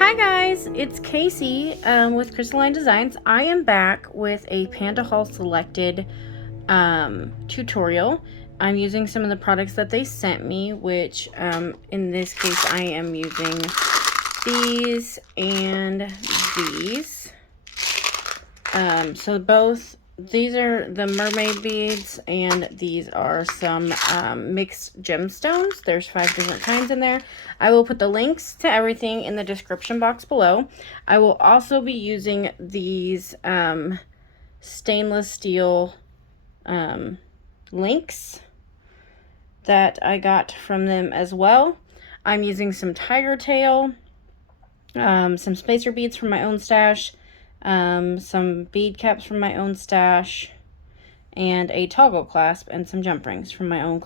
Hi guys, it's Casey with Crystalline Designs. I am back with a PandaHallSelected tutorial. I'm using some of the products that they sent me, which in this case I am using these and these. So both these are the mermaid beads and these are some mixed gemstones. There's 5 different kinds in there. I will put the links to everything in the description box below. I will also be using these stainless steel links that I got from them as well. I'm using some tiger tail, some spacer beads from my own stash, some bead caps from my own stash, and a toggle clasp and some jump rings from my own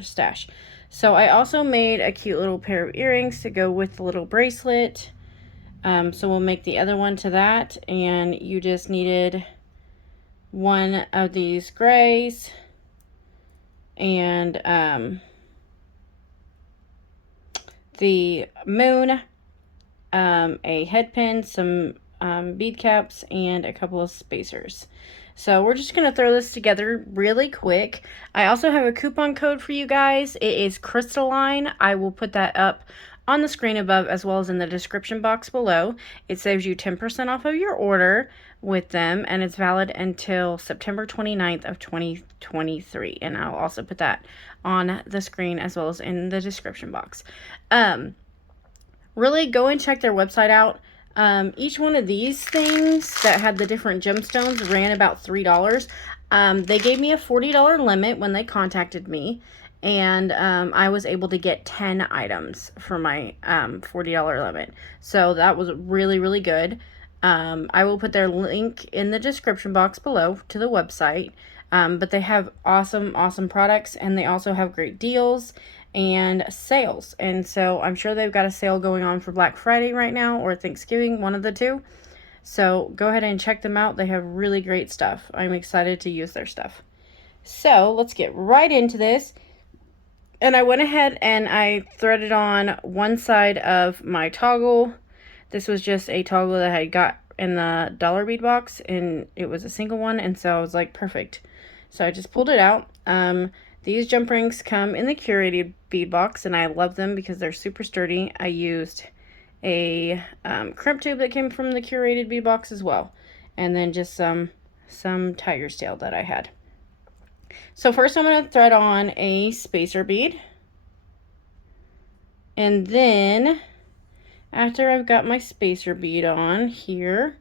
stash. So I also made a cute little pair of earrings to go with the little bracelet. So we'll make the other one to that, and you just needed one of these grays and the moon, a head pin, some bead caps, and a couple of spacers. So we're just going to throw this together really quick. I also have a coupon code for you guys. It is Crystalline. I will put that up on the screen above as well as in the description box below. It saves you 10% off of your order with them, and it's valid until September 29th of 2023. And I'll also put that on the screen as well as in the description box. Really go and check their website out. Each one of these things that had the different gemstones ran about $3. They gave me a $40 limit when they contacted me, and I was able to get 10 items for my $40 limit. So that was really, really good. I will put their link in the description box below to the website. But they have awesome products, and they also have great deals and sales. And so I'm sure they've got a sale going on for Black Friday right now, or Thanksgiving, one of the two. So go ahead and check them out. They have really great stuff. I'm excited to use their stuff. So let's get right into this. And I went ahead and I threaded on one side of my toggle. This was just a toggle that I got in the dollar bead box, and it was a single one, and so I was like, perfect. So I just pulled it out. These jump rings come in the curated bead box, and I love them because they're super sturdy. I used a crimp tube that came from the curated bead box as well, and then just some tiger's tail that I had. So first I'm going to thread on a spacer bead, and then after I've got my spacer bead on here,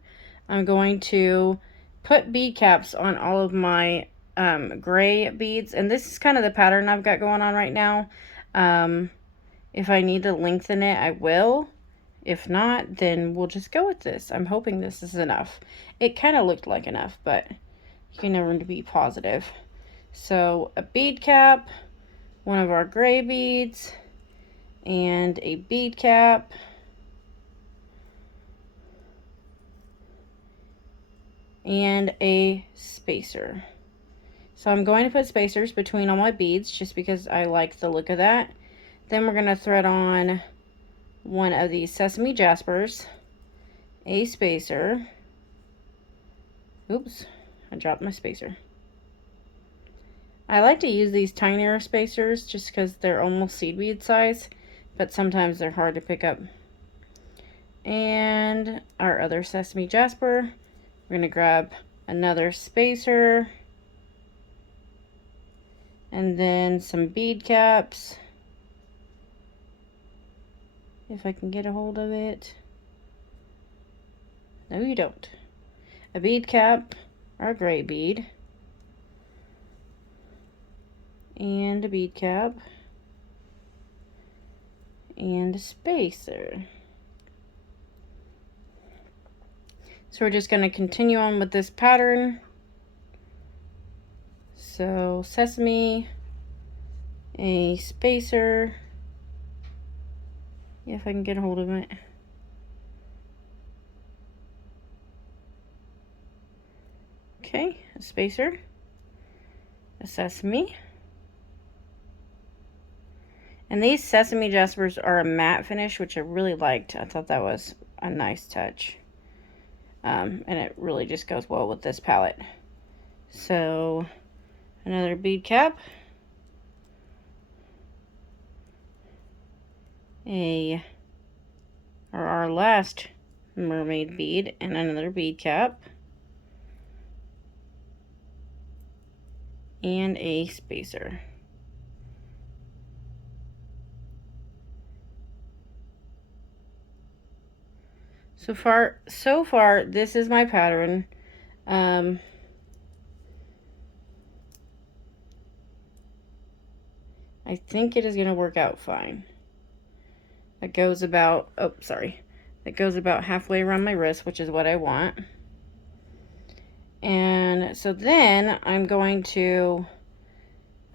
I'm going to put bead caps on all of my gray beads, and this is kind of the pattern I've got going on right now. If I need to lengthen it, I will. If not, then we'll just go with this. I'm hoping this is enough. It kind of looked like enough, but you can never be positive. So a bead cap, one of our gray beads, and a bead cap, and a spacer. So I'm going to put spacers between all my beads just because I like the look of that. Then we're going to thread on one of these sesame jaspers, a spacer. Oops, I dropped my spacer. I like to use these tinier spacers just because they're almost seed bead size, but sometimes they're hard to pick up. And our other sesame jasper. We're going to grab another spacer, and then some bead caps, if I can get a hold of it. No, you don't. A bead cap, our gray bead, and a bead cap, and a spacer. So we're just going to continue on with this pattern. So sesame, a spacer, if I can get a hold of it. Okay, a spacer, a sesame, And these Sesame Jaspers are a matte finish, which I really liked. I thought that was a nice touch. And it really just goes well with this palette. So, another bead cap. Our last mermaid bead and another bead cap. And a spacer. So far, this is my pattern. I think it is going to work out fine. It goes about, it goes about halfway around my wrist, which is what I want. And so then I'm going to,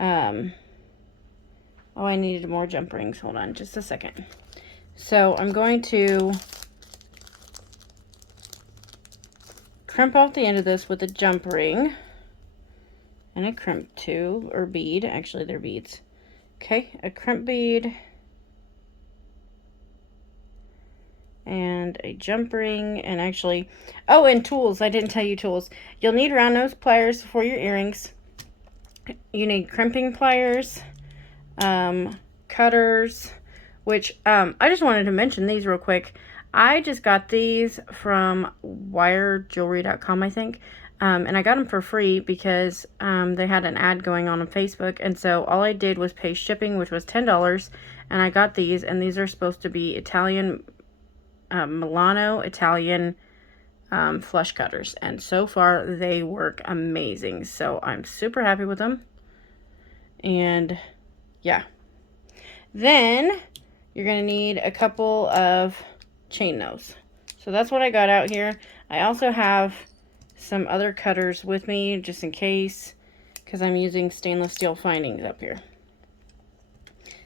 oh, I needed more jump rings. Hold on just a second. So I'm going to crimp off the end of this with a jump ring and a crimp tube or bead. Actually, they're beads. Okay, a crimp bead and a jump ring, and actually, oh, and tools. I didn't tell you tools. You'll need round nose pliers for your earrings. You need crimping pliers, cutters, which I just wanted to mention these real quick. I just got these from wirejewelry.com, I think. And I got them for free because they had an ad going on Facebook. And so all I did was pay shipping, which was $10. And I got these. And these are supposed to be Italian, Milano Italian flush cutters. And so far, they work amazing. So I'm super happy with them. And yeah. Then you're going to need a couple of chain nose. So that's what I got out here. I also have some other cutters with me just in case, because I'm using stainless steel findings up here.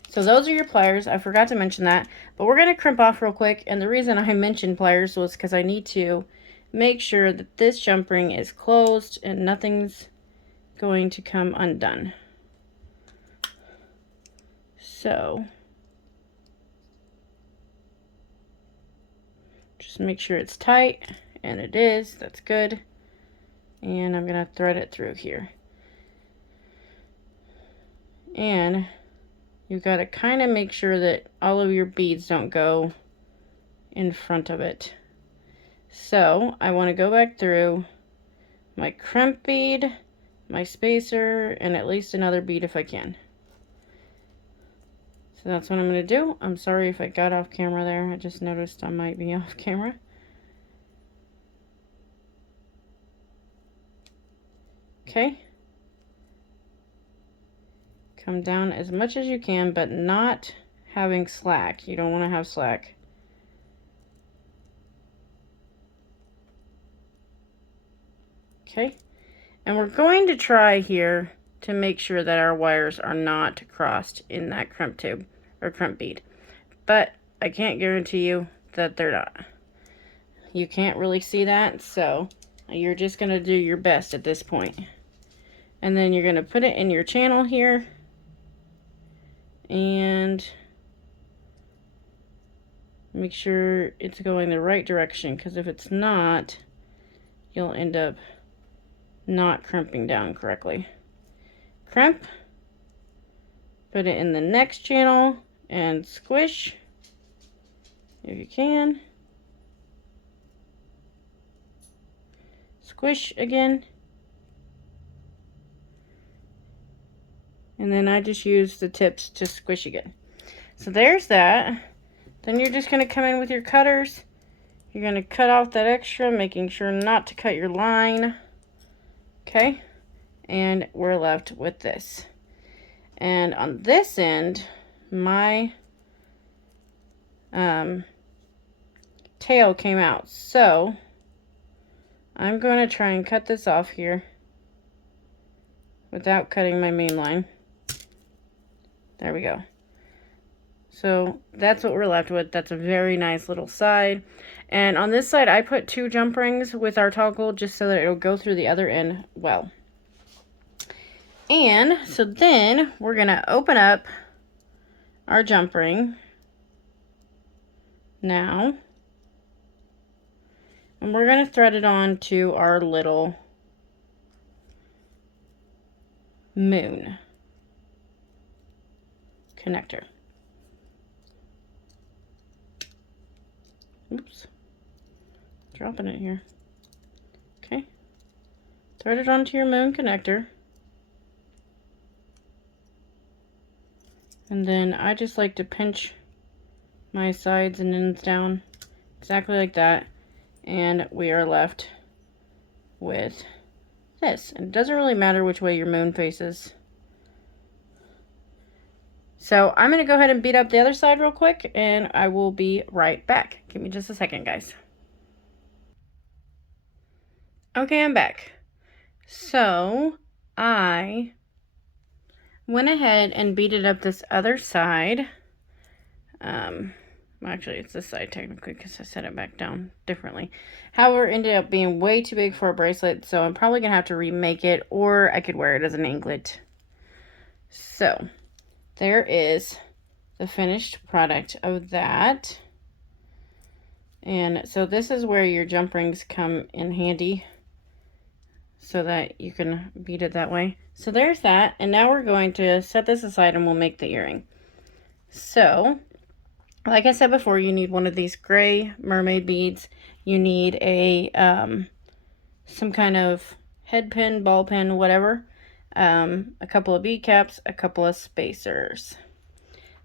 So those are your pliers. I forgot to mention that, but we're going to crimp off real quick. And the reason I mentioned pliers was because I need to make sure that this jump ring is closed and nothing's going to come undone. So just make sure it's tight, and it is. That's good. And I'm going to thread it through here. And you've got to kind of make sure that all of your beads don't go in front of it. So I want to go back through my crimp bead, my spacer, and at least another bead if I can. So that's what I'm going to do. I'm sorry if I got off camera there. I just noticed I might be off camera. Okay. Come down as much as you can, but not having slack. You don't want to have slack. Okay. And we're going to try here to make sure that our wires are not crossed in that crimp tube or crimp bead. But I can't guarantee you that they're not. You can't really see that, so you're just going to do your best at this point. And then you're going to put it in your channel here. And make sure it's going the right direction, because if it's not, you'll end up not crimping down correctly. Crimp, put it in the next channel, and squish if you can. Squish again. And then I just use the tips to squish again. So there's that. Then you're just going to come in with your cutters. You're going to cut off that extra, making sure not to cut your line. Okay. And we're left with this. And on this end, my tail came out. So I'm going to try and cut this off here without cutting my main line. There we go. So that's what we're left with. That's a very nice little side. And on this side, I put 2 jump rings with our toggle just so that it'll go through the other end well. And so then we're going to open up our jump ring now, and we're going to thread it on to our little moon connector. Oops, dropping it here. Okay, thread it onto your moon connector. And then I just like to pinch my sides and ends down exactly like that. And we are left with this. And it doesn't really matter which way your moon faces. So I'm going to go ahead and beat up the other side real quick, and I will be right back. Give me just a second, guys. Okay, I'm back. So I went ahead and beaded up this other side. Actually, it's this side technically because I set it back down differently. However, it ended up being way too big for a bracelet, so I'm probably going to have to remake it, or I could wear it as an anklet. So there is the finished product of that. And so this is where your jump rings come in handy so that you can bead it that way. So there's that. And now we're going to set this aside and we'll make the earring. So like I said before, you need one of these gray mermaid beads. You need a some kind of head pin, ball pin, whatever. A couple of bead caps, a couple of spacers.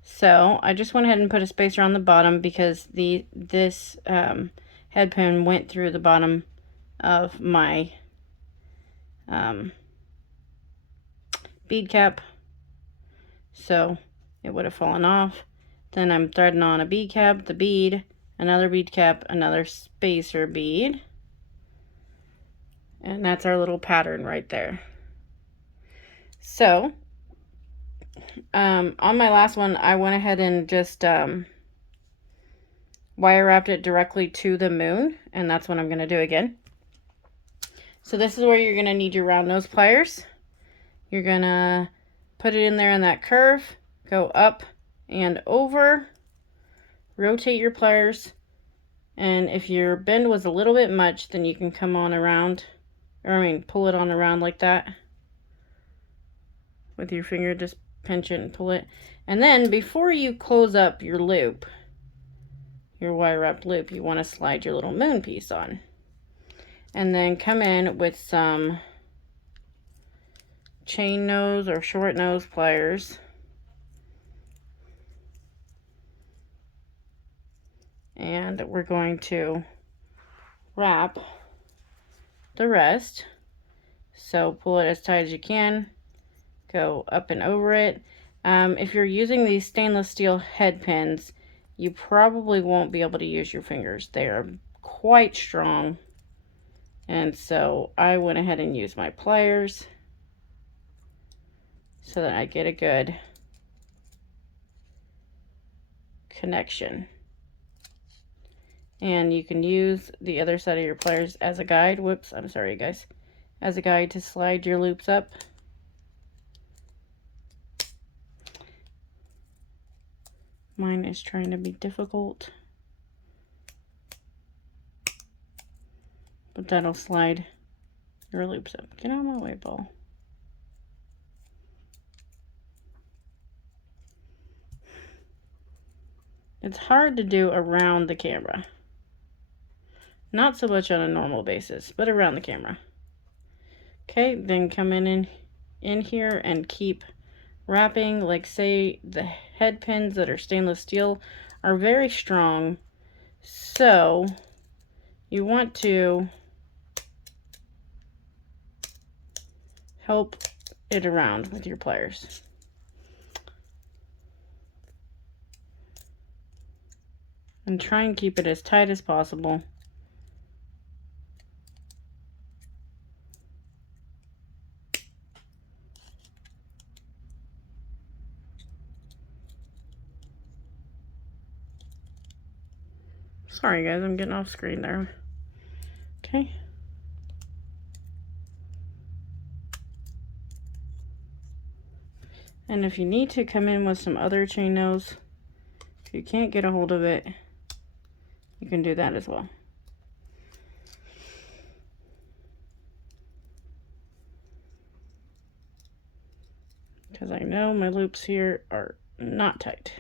So I just went ahead and put a spacer on the bottom because this head pin went through the bottom of my bead cap, so it would have fallen off. Then I'm threading on a bead cap, the bead, another bead cap, another spacer bead, and that's our little pattern right there. So on my last one, I went ahead and just wire wrapped it directly to the moon, and that's what I'm going to do again. So this is where you're going to need your round nose pliers. You're going to put it in there in that curve, go up and over, rotate your pliers, and if your bend was a little bit much, then you can come on around, pull it on around like that with your finger. Just pinch it and pull it. And then before you close up your loop, your wire wrapped loop, you want to slide your little moon piece on. And then come in with some chain nose or short nose pliers. And we're going to wrap the rest. So pull it as tight as you can. Go up and over it. If you're using these stainless steel head pins, you probably won't be able to use your fingers. They are quite strong. And so I went ahead and used my pliers so that I get a good connection. And you can use the other side of your pliers as a guide. Whoops, I'm sorry, guys. As a guide to slide your loops up. Mine is trying to be difficult, but that'll slide your loops up. Get out of my way, ball. It's hard to do around the camera. Not so much on a normal basis, but around the camera. Okay, then come in here and keep wrapping. Like, say the head pins that are stainless steel are very strong, so you want to help it around with your pliers. And try and keep it as tight as possible. Sorry guys, I'm getting off screen there. Okay. And if you need to come in with some other chain nose, if you can't get a hold of it, you can do that as well. Because I know my loops here are not tight.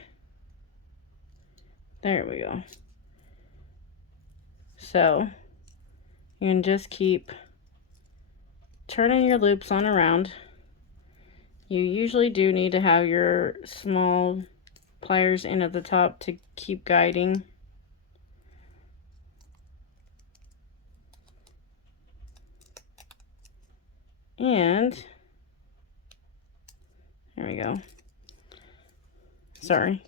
There we go. So you can just keep turning your loops on around. You usually do need to have your small pliers in at the top to keep guiding. And there we go. Sorry.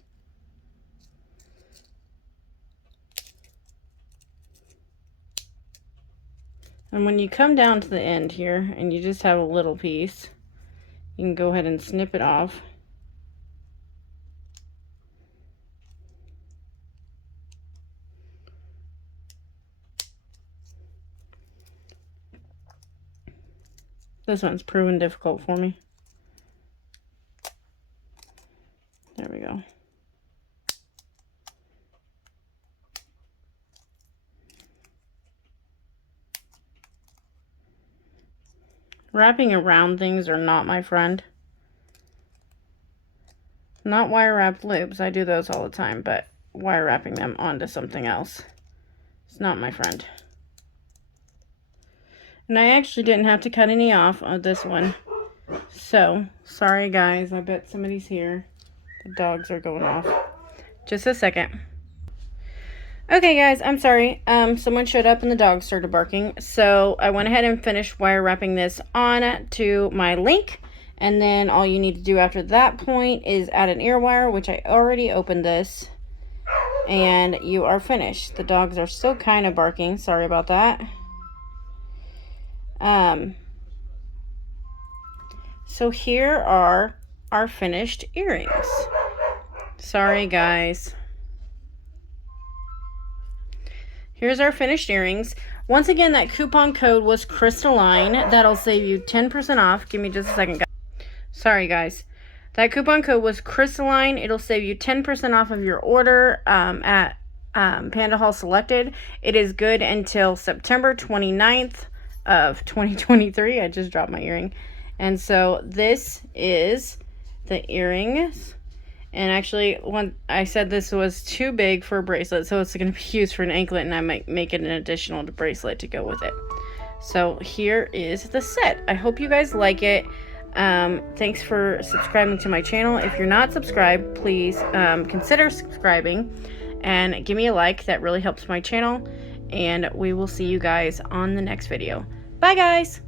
And when you come down to the end here and you just have a little piece, you can go ahead and snip it off. This one's proven difficult for me. There we go. Wrapping around things are not my friend. Not wire wrapped loops, I do those all the time, but wire wrapping them onto something else, it's not my friend. And I actually didn't have to cut any off of this one. So, sorry guys, I bet somebody's here. The dogs are going off. Just a second. Okay guys, I'm sorry. Someone showed up and the dog started barking. So I went ahead and finished wire wrapping this on to my link. And then all you need to do after that point is add an ear wire, which I already opened this. And you are finished. The dogs are still kind of barking. Sorry about that. So here are our finished earrings. Sorry guys. Here's our finished earrings. Once again, that coupon code was Crystalline. That'll save you 10% off. Give me just a second, guys. Sorry, guys. That coupon code was Crystalline. It'll save you 10% off of your order at PandaHallSelected. It is good until September 29th of 2023. I just dropped my earring. And so this is the earrings. And actually, I said this was too big for a bracelet, so it's going to be used for an anklet, and I might make it an additional bracelet to go with it. So here is the set. I hope you guys like it. Thanks for subscribing to my channel. If you're not subscribed, please consider subscribing and give me a like. That really helps my channel. And we will see you guys on the next video. Bye, guys!